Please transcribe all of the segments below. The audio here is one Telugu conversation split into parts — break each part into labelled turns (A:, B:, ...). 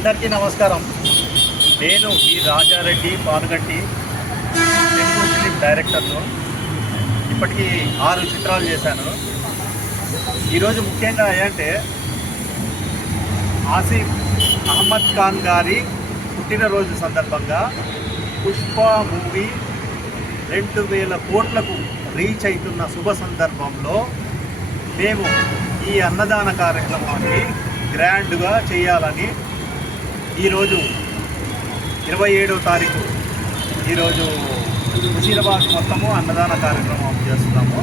A: అందరికీ నమస్కారం. నేను ఈ రాజారెడ్డి పానగట్టి తెలుగు ఫిలిం డైరెక్టర్ను. ఇప్పటికీ ఆరు చిత్రాలు చేశాను. ఈరోజు ముఖ్యంగా ఏంటంటే ఆసిఫ్ అహ్మద్ ఖాన్ గారి పుట్టినరోజు సందర్భంగా పుష్ప మూవీ రెండు వేల కోట్లకు రీచ్ అవుతున్న శుభ సందర్భంలో మేము ఈ అన్నదాన కార్యక్రమాన్ని గ్రాండ్గా చేయాలని ఈరోజు ఇరవై ఏడో తారీఖు ఈరోజు హుజీరాబాద్ మొత్తము అన్నదాన కార్యక్రమం చేస్తున్నాము.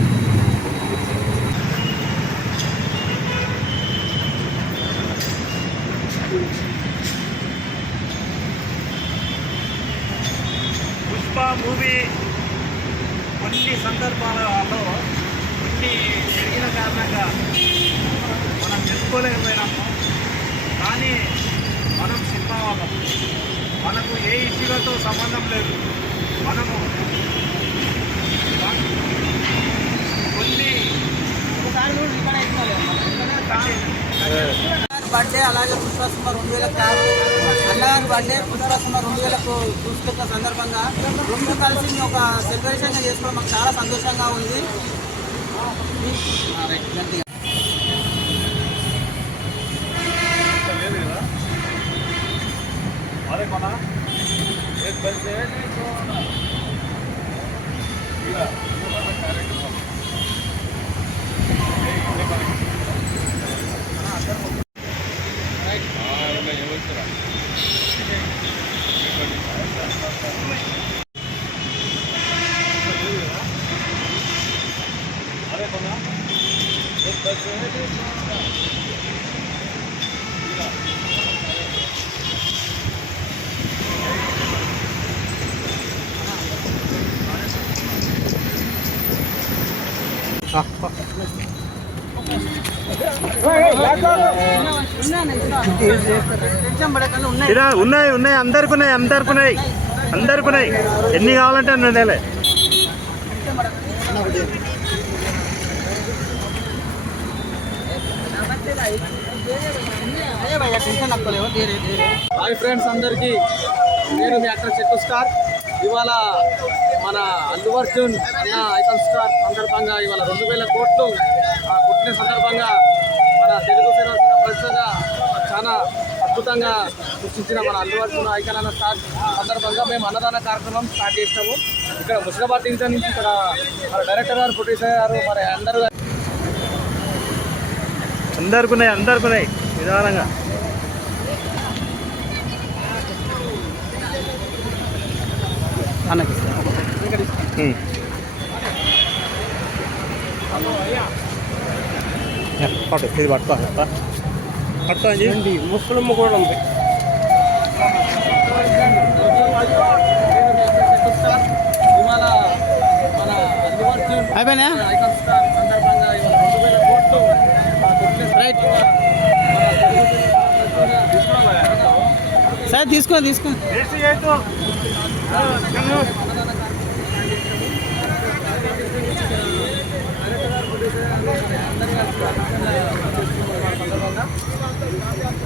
A: పుష్ప మూవీ కొన్ని సందర్భాలలో కొన్ని జరిగిన కారణంగా మనం చెప్పుకోలేకపోయినాము. కానీ మనం సినిమా వాళ్ళం మనకు ఏ ఇష్యూలతో సంబంధం లేదు. మనము కొన్ని
B: బర్త్డే అలాగే పుష్పసుమ రెండు వేల అన్నగారి బర్త్డే పుష్పసుమ రెండు వేలకు చూసుకున్న సందర్భంగా రెండు కలిసి ఒక సెలబ్రేషన్ చేసుకోవడం మాకు చాలా సంతోషంగా ఉంది ఆ, రైట్, గట్టిగా.
A: లేదు కదా అరే మన
B: కార్యక్రమం ఉన్నాయి
A: ఇలా ఉన్నాయి ఉన్నాయి. అందరికి ఉన్నాయి అందరికి ఉన్నాయి. అందరికి ఉన్నాయి. ఎన్ని కావాలంటే అన్ని ఉండాలి
C: హాయ్ ఫ్రెండ్స్ అందరికీ. నేను మీ అక్కడ చెట్టు స్టార్. ఇవాళ మన అల్లు అర్జున్ అన్న ఐకాన్ స్టార్ సందర్భంగా ఇవాళ రెండు వేల కోట్లు ఆ, కొట్టిన సందర్భంగా మన తెలుగు సినిమా ప్రజగా చాలా అద్భుతంగా సృష్టించిన మన అల్లు అర్జున్ ఐకాన్ అన్న స్టార్ సందర్భంగా మేము అన్నదాన కార్యక్రమం స్టార్ట్ చేసినాము ఇక్కడ ముషిరాబాద్ డివిజన్ నుంచి ఇక్కడ మన డైరెక్టర్ గారు ప్రొడ్యూసర్ గారు మరి అందరూ
A: అందరికి ఉన్నాయి అందరికి ఉన్నాయి నిదానంగా
B: అన్నకి
A: పట్టు ఇది పట్టుకో పట్టు. పట్టుకో చెప్పి
C: ముస్లిం కూడా ఉంది.
B: అయిపోయినా?
C: ఐకాన్ స్టార్ సందర్భంగా ఇవాళ రెండు వేల కోట్లు ఆ కొట్టిన
B: రైట్ సరే తీసుకో తీసుకో
A: ఏసీ చేయొద్దు. ఆ, కన్ను.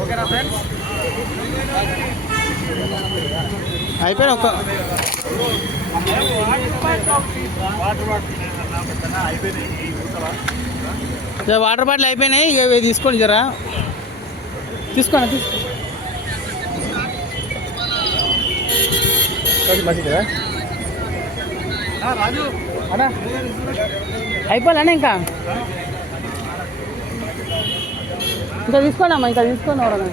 C: ఓకేనా ఫ్రెండ్స్?
B: అయిపోయినా ఒక
A: వాటర్ బాటిల్? అయిపోయినాయి
B: ఇవి తీసుకోండి జరా. తీసుకోండి తీసుకో.
A: ఆ, రాజు.
B: అన్నా ఇంకా? ఇంకా తీసుకోండి అమ్మా ఇంకా తీసుకోండి ఎవరన్నా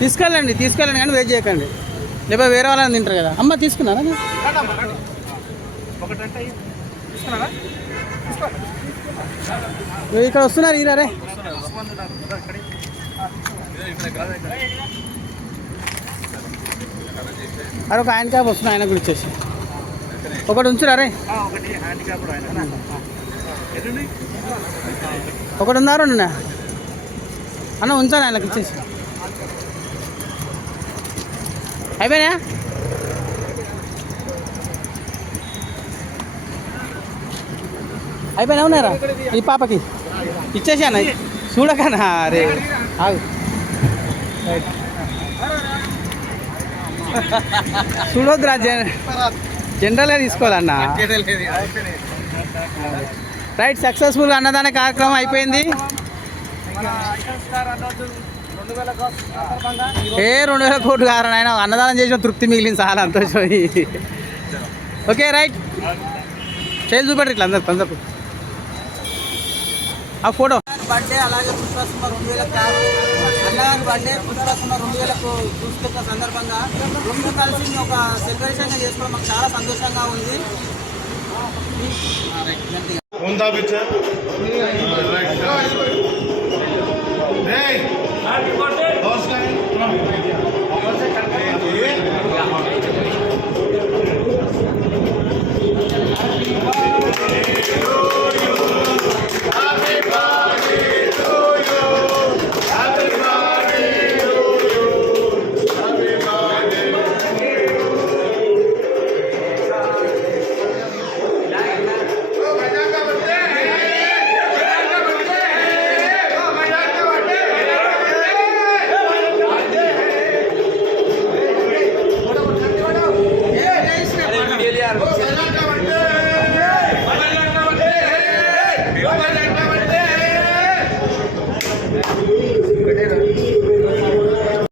B: తీసుకెళ్ళండి తీసుకెళ్ళండి కానీ వెయిట్ చేయకండి. లేకపోతే వేరే వాళ్ళని తింటారు కదా. అమ్మ తీసుకున్నారా? ఇక్కడ వస్తున్నారు ఈరారే అరే ఒక ఆయన క్యాబ్ వస్తున్నా ఆయన గురించి వచ్చేసి ఒకటి ఉంచురా రే.
A: ఒకటి
B: ఉన్నారు అన్న అన్న ఉంచాను ఆయనకి ఇచ్చేసి. అయిపోయినా అయిపోయినా ఉన్నారా ఈ పాపకి. ఇచ్చేసాను చూడకనా అరే. ఆగు. రైట్. చూడొద్దురా జన జనరల్గా తీసుకోవాలన్నా? రైట్ సక్సెస్ఫుల్ అన్నదాన కార్యక్రమం అయిపోయింది. ఏ రెండు వేల కోట్లు కారణం ఆయన అన్నదానం చేసిన తృప్తి మిగిలింది చాలా సంతోషం. Okay right. చేసి చూపెట్టి ఇట్లా అందరు తొందరకు ఆ ఫోటో. బర్త్డే అలాగే రెండు వేల అన్నగారి బర్త్డే పుట్టరస్తున్న రెండు వేలకు చూసుకున్న సందర్భంగా రెండు కలిసి ఒక సెలబ్రేషన్ చేసుకోవడం మాకు చాలా సంతోషంగా ఉంది.
A: ఉందా పిక్చర్ Hey!